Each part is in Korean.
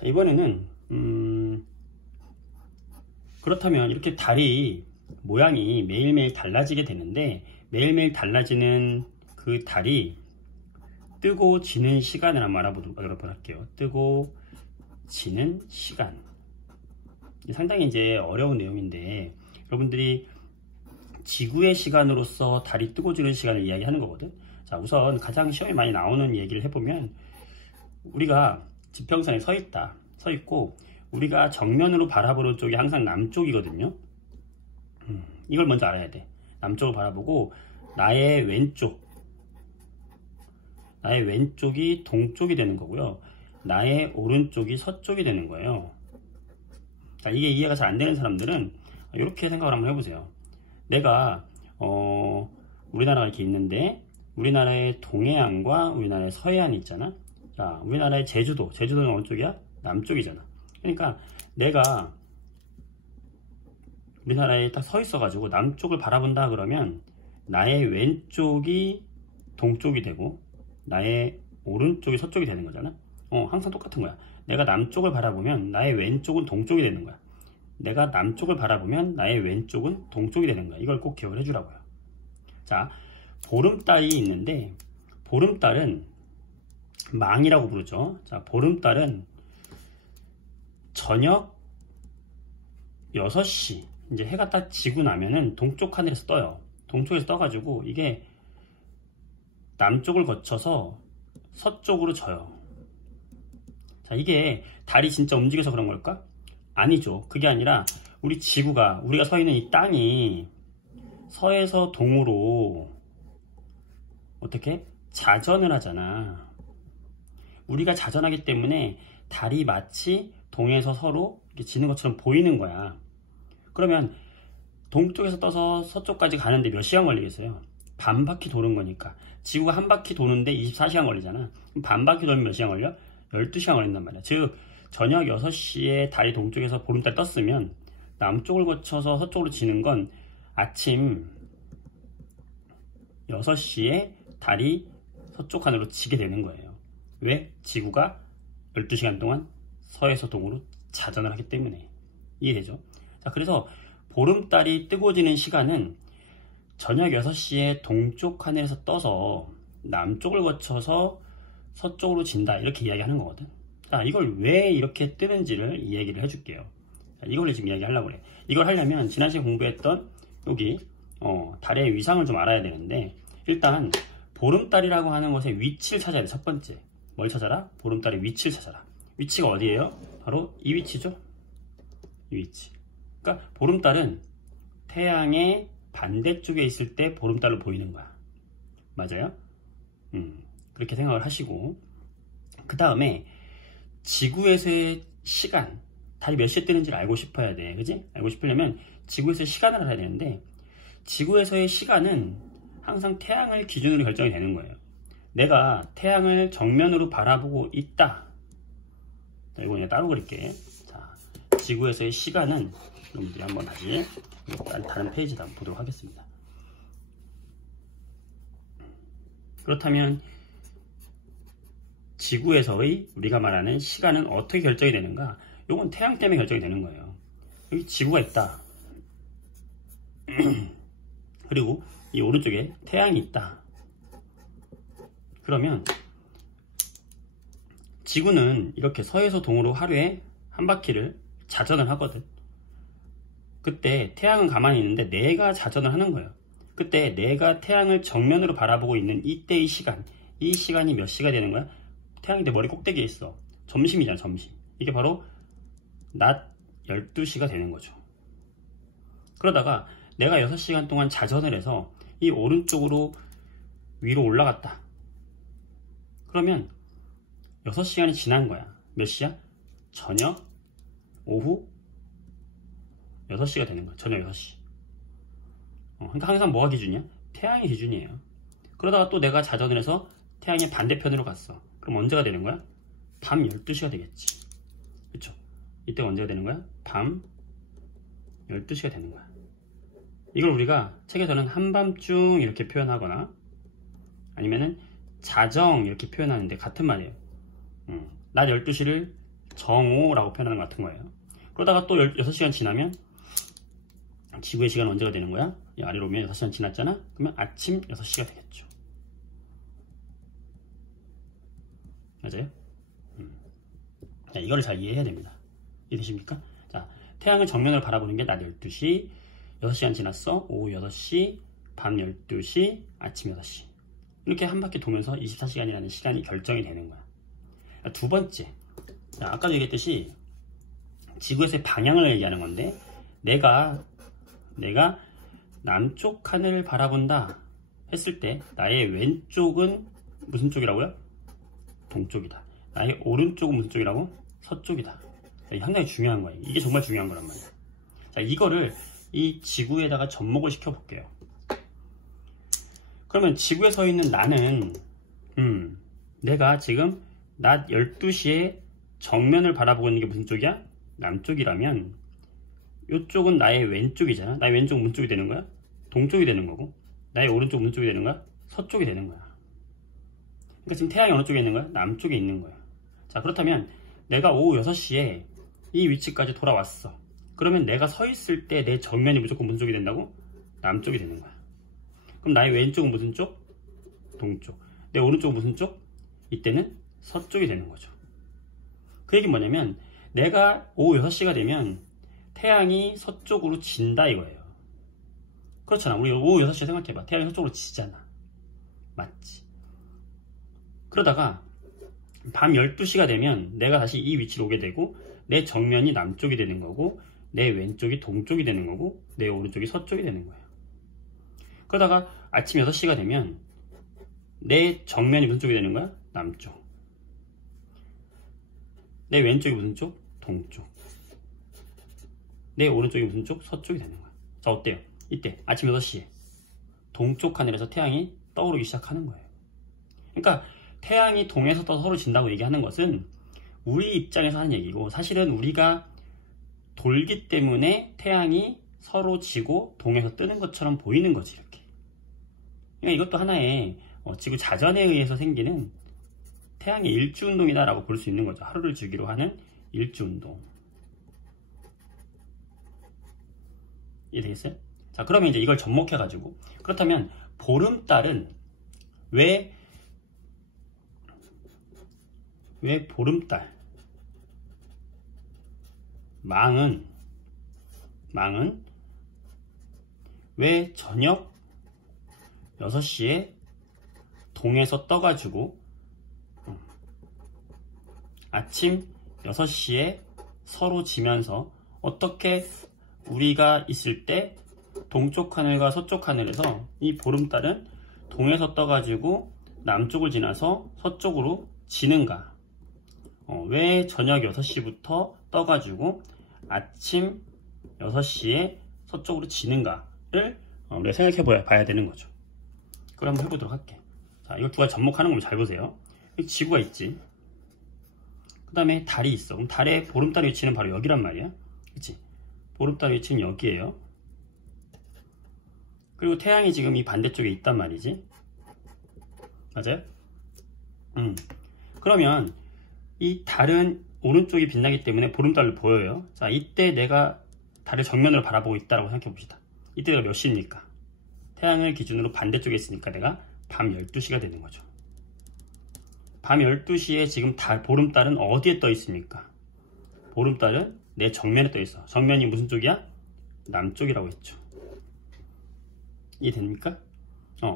자, 이번에는 그렇다면 이렇게 달이 모양이 매일매일 달라지게 되는데, 매일매일 달라지는 그 달이 뜨고 지는 시간을 한번 알아보도록 할게요. 뜨고 지는 시간. 상당히 이제 어려운 내용인데, 여러분들이 지구의 시간으로서 달이 뜨고 지는 시간을 이야기하는 거거든. 자, 우선 가장 시험에 많이 나오는 얘기를 해보면, 우리가 지평선에 서 있다. 서 있고 우리가 정면으로 바라보는 쪽이 항상 남쪽이거든요. 이걸 먼저 알아야 돼. 남쪽을 바라보고 나의 왼쪽이 동쪽이 되는 거고요. 나의 오른쪽이 서쪽이 되는 거예요. 자, 이게 이해가 잘 안 되는 사람들은 이렇게 생각을 한번 해보세요. 내가 우리나라가 이렇게 있는데, 우리나라의 동해안과 우리나라의 서해안이 있잖아. 자, 우리나라의 제주도는 어느 쪽이야? 남쪽이잖아. 그러니까 내가 우리나라에 딱 서 있어 가지고 남쪽을 바라본다 그러면 나의 왼쪽이 동쪽이 되고 나의 오른쪽이 서쪽이 되는 거잖아. 항상 똑같은 거야. 내가 남쪽을 바라보면 나의 왼쪽은 동쪽이 되는 거야. 내가 남쪽을 바라보면 나의 왼쪽은 동쪽이 되는 거야. 이걸 꼭 기억을 해주라고요. 자, 보름달이 있는데, 보름달은 망이라고 부르죠. 자, 보름달은 저녁 6시 이제 해가 딱 지고 나면은 동쪽 하늘에서 떠요. 동쪽에서 떠가지고 이게 남쪽을 거쳐서 서쪽으로 져요. 자, 이게 달이 진짜 움직여서 그런 걸까? 아니죠. 그게 아니라 우리가 서 있는 이 땅이 서에서 동으로 어떻게 자전을 하잖아. 우리가 자전하기 때문에 달이 마치 동에서 서로 이렇게 지는 것처럼 보이는 거야. 그러면 동쪽에서 떠서 서쪽까지 가는데 몇 시간 걸리겠어요? 반 바퀴 도는 거니까. 지구가 한 바퀴 도는데 24시간 걸리잖아. 그럼 반 바퀴 돌면 몇 시간 걸려? 12시간 걸린단 말이야. 즉 저녁 6시에 달이 동쪽에서 보름달 떴으면 남쪽을 거쳐서 서쪽으로 지는 건 아침 6시에 달이 서쪽 하늘로 지게 되는 거예요. 왜? 지구가 12시간 동안 서에서 동으로 자전을 하기 때문에. 이해되죠? 자, 그래서 보름달이 뜨고 지는 시간은 저녁 6시에 동쪽 하늘에서 떠서 남쪽을 거쳐서 서쪽으로 진다, 이렇게 이야기하는 거거든. 자, 이걸 왜 이렇게 뜨는지를 이 얘기를 해줄게요. 자, 이걸 지금 이야기하려고 그래. 이걸 하려면 지난 시간에 공부했던 여기 달의 위상을 좀 알아야 되는데, 일단 보름달이라고 하는 것의 위치를 찾아야 돼. 첫 번째, 뭘 찾아라? 보름달의 위치를 찾아라. 위치가 어디예요? 바로 이 위치죠. 이 위치. 그러니까 보름달은 태양의 반대쪽에 있을 때 보름달로 보이는 거야. 맞아요? 그렇게 생각을 하시고, 그 다음에 지구에서의 시간, 달이 몇 시에 뜨는지를 알고 싶어야 돼. 그지? 알고 싶으려면 지구에서의 시간을 알아야 되는데, 지구에서의 시간은 항상 태양을 기준으로 결정이 되는 거예요. 내가 태양을 정면으로 바라보고 있다. 자, 이거 그냥 따로 그릴게. 자, 지구에서의 시간은 여러분들이 한번 다시 다른 페이지도 한번 보도록 하겠습니다. 그렇다면 지구에서의 우리가 말하는 시간은 어떻게 결정이 되는가? 이건 태양 때문에 결정이 되는 거예요. 여기 지구가 있다. 그리고 이 오른쪽에 태양이 있다. 그러면 지구는 이렇게 서에서 동으로 하루에 한 바퀴를 자전을 하거든. 그때 태양은 가만히 있는데 내가 자전을 하는 거예요. 그때 내가 태양을 정면으로 바라보고 있는 이때의 시간, 이 시간이 몇 시가 되는 거야? 태양이 내 머리 꼭대기에 있어. 점심이잖아, 점심. 이게 바로 낮 12시가 되는 거죠. 그러다가 내가 6시간 동안 자전을 해서 이 오른쪽으로 위로 올라갔다. 그러면 6시간이 지난 거야. 몇 시야? 저녁, 오후 6시가 되는 거야. 저녁 6시. 그러니까 항상 뭐가 기준이야? 태양이 기준이에요. 그러다가 또 내가 자전을 해서 태양의 반대편으로 갔어. 그럼 언제가 되는 거야? 밤 12시가 되겠지. 그쵸? 이때가 언제가 되는 거야? 밤 12시가 되는 거야. 이걸 우리가 책에서는 한밤중 이렇게 표현하거나 아니면은 자정 이렇게 표현하는데 같은 말이에요. 낮 12시를 정오라고 표현하는 것 같은 거예요. 그러다가 또 6시간 지나면 지구의 시간은 언제가 되는 거야? 이 아래로 오면 6시간 지났잖아? 그러면 아침 6시가 되겠죠. 맞아요? 자, 이거를 잘 이해해야 됩니다. 이해되십니까? 자, 태양을 정면으로 바라보는 게 낮 12시, 6시간 지났어, 오후 6시, 밤 12시, 아침 6시. 이렇게 한 바퀴 도면서 24시간이라는 시간이 결정이 되는 거야. 자, 두 번째. 자, 아까도 얘기했듯이 지구에서의 방향을 얘기하는 건데, 내가 남쪽 하늘을 바라본다 했을 때 나의 왼쪽은 무슨 쪽이라고요? 동쪽이다. 나의 오른쪽은 무슨 쪽이라고? 서쪽이다. 이게 상당히 중요한 거예요. 이게 정말 중요한 거란 말이에요. 자, 이거를 이 지구에다가 접목을 시켜 볼게요. 그러면 지구에 서 있는 나는 내가 지금 낮 12시에 정면을 바라보고 있는 게 무슨 쪽이야? 남쪽이라면 이쪽은 나의 왼쪽이잖아. 나의 왼쪽은 무슨 쪽이 되는 거야? 동쪽이 되는 거고, 나의 오른쪽은 무슨 쪽이 되는 거야? 서쪽이 되는 거야. 그러니까 지금 태양이 어느 쪽에 있는 거야? 남쪽에 있는 거야. 자, 그렇다면 내가 오후 6시에 이 위치까지 돌아왔어. 그러면 내가 서 있을 때 내 정면이 무조건 무슨 쪽이 된다고? 남쪽이 되는 거야. 그럼 나의 왼쪽은 무슨 쪽? 동쪽. 내 오른쪽은 무슨 쪽? 이때는 서쪽이 되는 거죠. 그 얘기는 뭐냐면 내가 오후 6시가 되면 태양이 서쪽으로 진다 이거예요. 그렇잖아. 우리 오후 6시에 생각해봐. 태양이 서쪽으로 지잖아. 맞지? 그러다가 밤 12시가 되면 내가 다시 이 위치로 오게 되고 내 정면이 남쪽이 되는 거고 내 왼쪽이 동쪽이 되는 거고 내 오른쪽이 서쪽이 되는 거예요. 그러다가 아침 6시가 되면 내 정면이 무슨 쪽이 되는 거야? 남쪽. 내 왼쪽이 무슨 쪽? 동쪽. 내 오른쪽이 무슨 쪽? 서쪽이 되는 거야. 자, 어때요? 이때 아침 6시에 동쪽 하늘에서 태양이 떠오르기 시작하는 거예요. 그러니까 태양이 동에서 떠서 서로 진다고 얘기하는 것은 우리 입장에서 하는 얘기고, 사실은 우리가 돌기 때문에 태양이 서로 지고 동에서 뜨는 것처럼 보이는 거지, 이렇게. 그러니까 이것도 하나의 지구 자전에 의해서 생기는 태양의 일주운동이다 라고 볼 수 있는 거죠. 하루를 주기로 하는 일주운동. 이해되겠어요? 자, 그러면 이제 이걸 접목해가지고, 그렇다면 보름달은 왜 보름달, 망은 왜 저녁 6시에 동에서 떠가지고 아침 6시에 서로 지면서, 어떻게 우리가 있을 때 동쪽 하늘과 서쪽 하늘에서 이 보름달은 동에서 떠가지고 남쪽을 지나서 서쪽으로 지는가? 왜 저녁 6시부터 떠가지고 아침 6시에 서쪽으로 지는가를 우리가 생각해 봐야 되는 거죠. 그걸 한번 해보도록 할게. 자, 이거 두 가지 접목하는 걸 잘 보세요. 여기 지구가 있지. 그 다음에 달이 있어. 그럼 달의 보름달 위치는 바로 여기란 말이야. 그치? 보름달 위치는 여기에요. 그리고 태양이 지금 이 반대쪽에 있단 말이지. 맞아요? 그러면 이 달은 오른쪽이 빛나기 때문에 보름달을 보여요. 자, 이때 내가 달을 정면으로 바라보고 있다고 생각해 봅시다. 이때 내가 몇 시입니까? 태양을 기준으로 반대쪽에 있으니까 내가 밤 12시가 되는 거죠. 밤 12시에 지금 보름달은 어디에 떠 있습니까? 보름달은 내 정면에 떠 있어. 정면이 무슨 쪽이야? 남쪽이라고 했죠. 이해됩니까?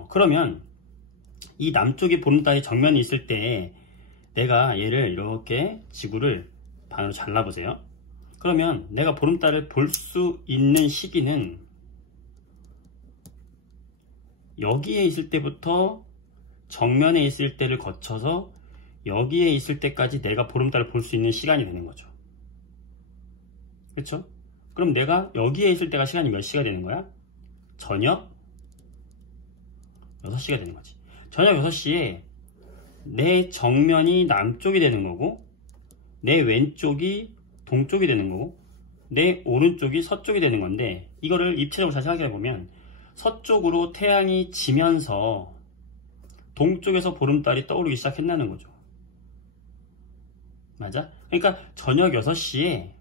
그러면 이 남쪽이 보름달이 정면에 있을 때 내가 얘를 이렇게 지구를 반으로 잘라보세요. 그러면 내가 보름달을 볼 수 있는 시기는 여기에 있을 때부터 정면에 있을 때를 거쳐서 여기에 있을 때까지 내가 보름달을 볼 수 있는 시간이 되는 거죠. 그렇죠? 그럼 내가 여기에 있을 때가 시간이 몇 시가 되는 거야? 저녁 6시가 되는 거지. 저녁 6시에 내 정면이 남쪽이 되는 거고, 내 왼쪽이 동쪽이 되는 거고, 내 오른쪽이 서쪽이 되는 건데, 이거를 입체적으로 잘 생각해 보면 서쪽으로 태양이 지면서 동쪽에서 보름달이 떠오르기 시작했다는 거죠. 맞아? 그러니까 저녁 6시에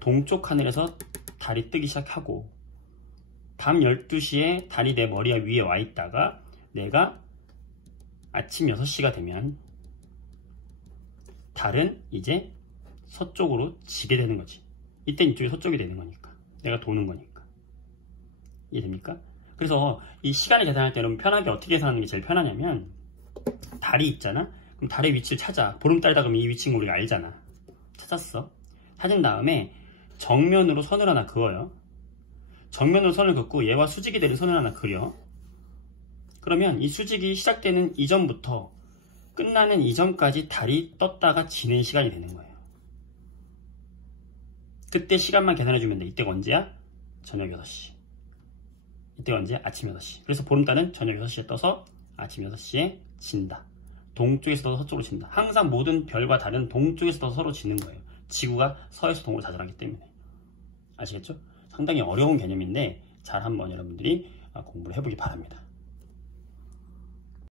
동쪽 하늘에서 달이 뜨기 시작하고 밤 12시에 달이 내 머리 위에 와 있다가 내가 아침 6시가 되면 달은 이제 서쪽으로 지게 되는 거지. 이땐 이쪽이 서쪽이 되는 거니까. 내가 도는 거니까. 이해됩니까? 그래서 이 시간을 계산할 때 여러분 편하게 어떻게 계산하는 게 제일 편하냐면 달이 있잖아? 그럼 달의 위치를 찾아. 보름달이다 그러면 이 위치인 거 우리가 알잖아. 찾았어. 찾은 다음에 정면으로 선을 하나 그어요. 정면으로 선을 긋고 얘와 수직이 되는 선을 하나 그려. 그러면 이 수직이 시작되는 이전부터 끝나는 이전까지 달이 떴다가 지는 시간이 되는 거예요. 그때 시간만 계산해주면 돼. 이때가 언제야? 저녁 6시. 이때가 언제야? 아침 6시. 그래서 보름달은 저녁 6시에 떠서 아침 6시에 진다. 동쪽에서 떠서 서쪽으로 진다. 항상 모든 별과 달은 동쪽에서 떠서 서로 지는 거예요. 지구가 서에서 동으로 자전하기 때문에. 아시겠죠? 상당히 어려운 개념인데 잘 한번 여러분들이 공부를 해보기 바랍니다.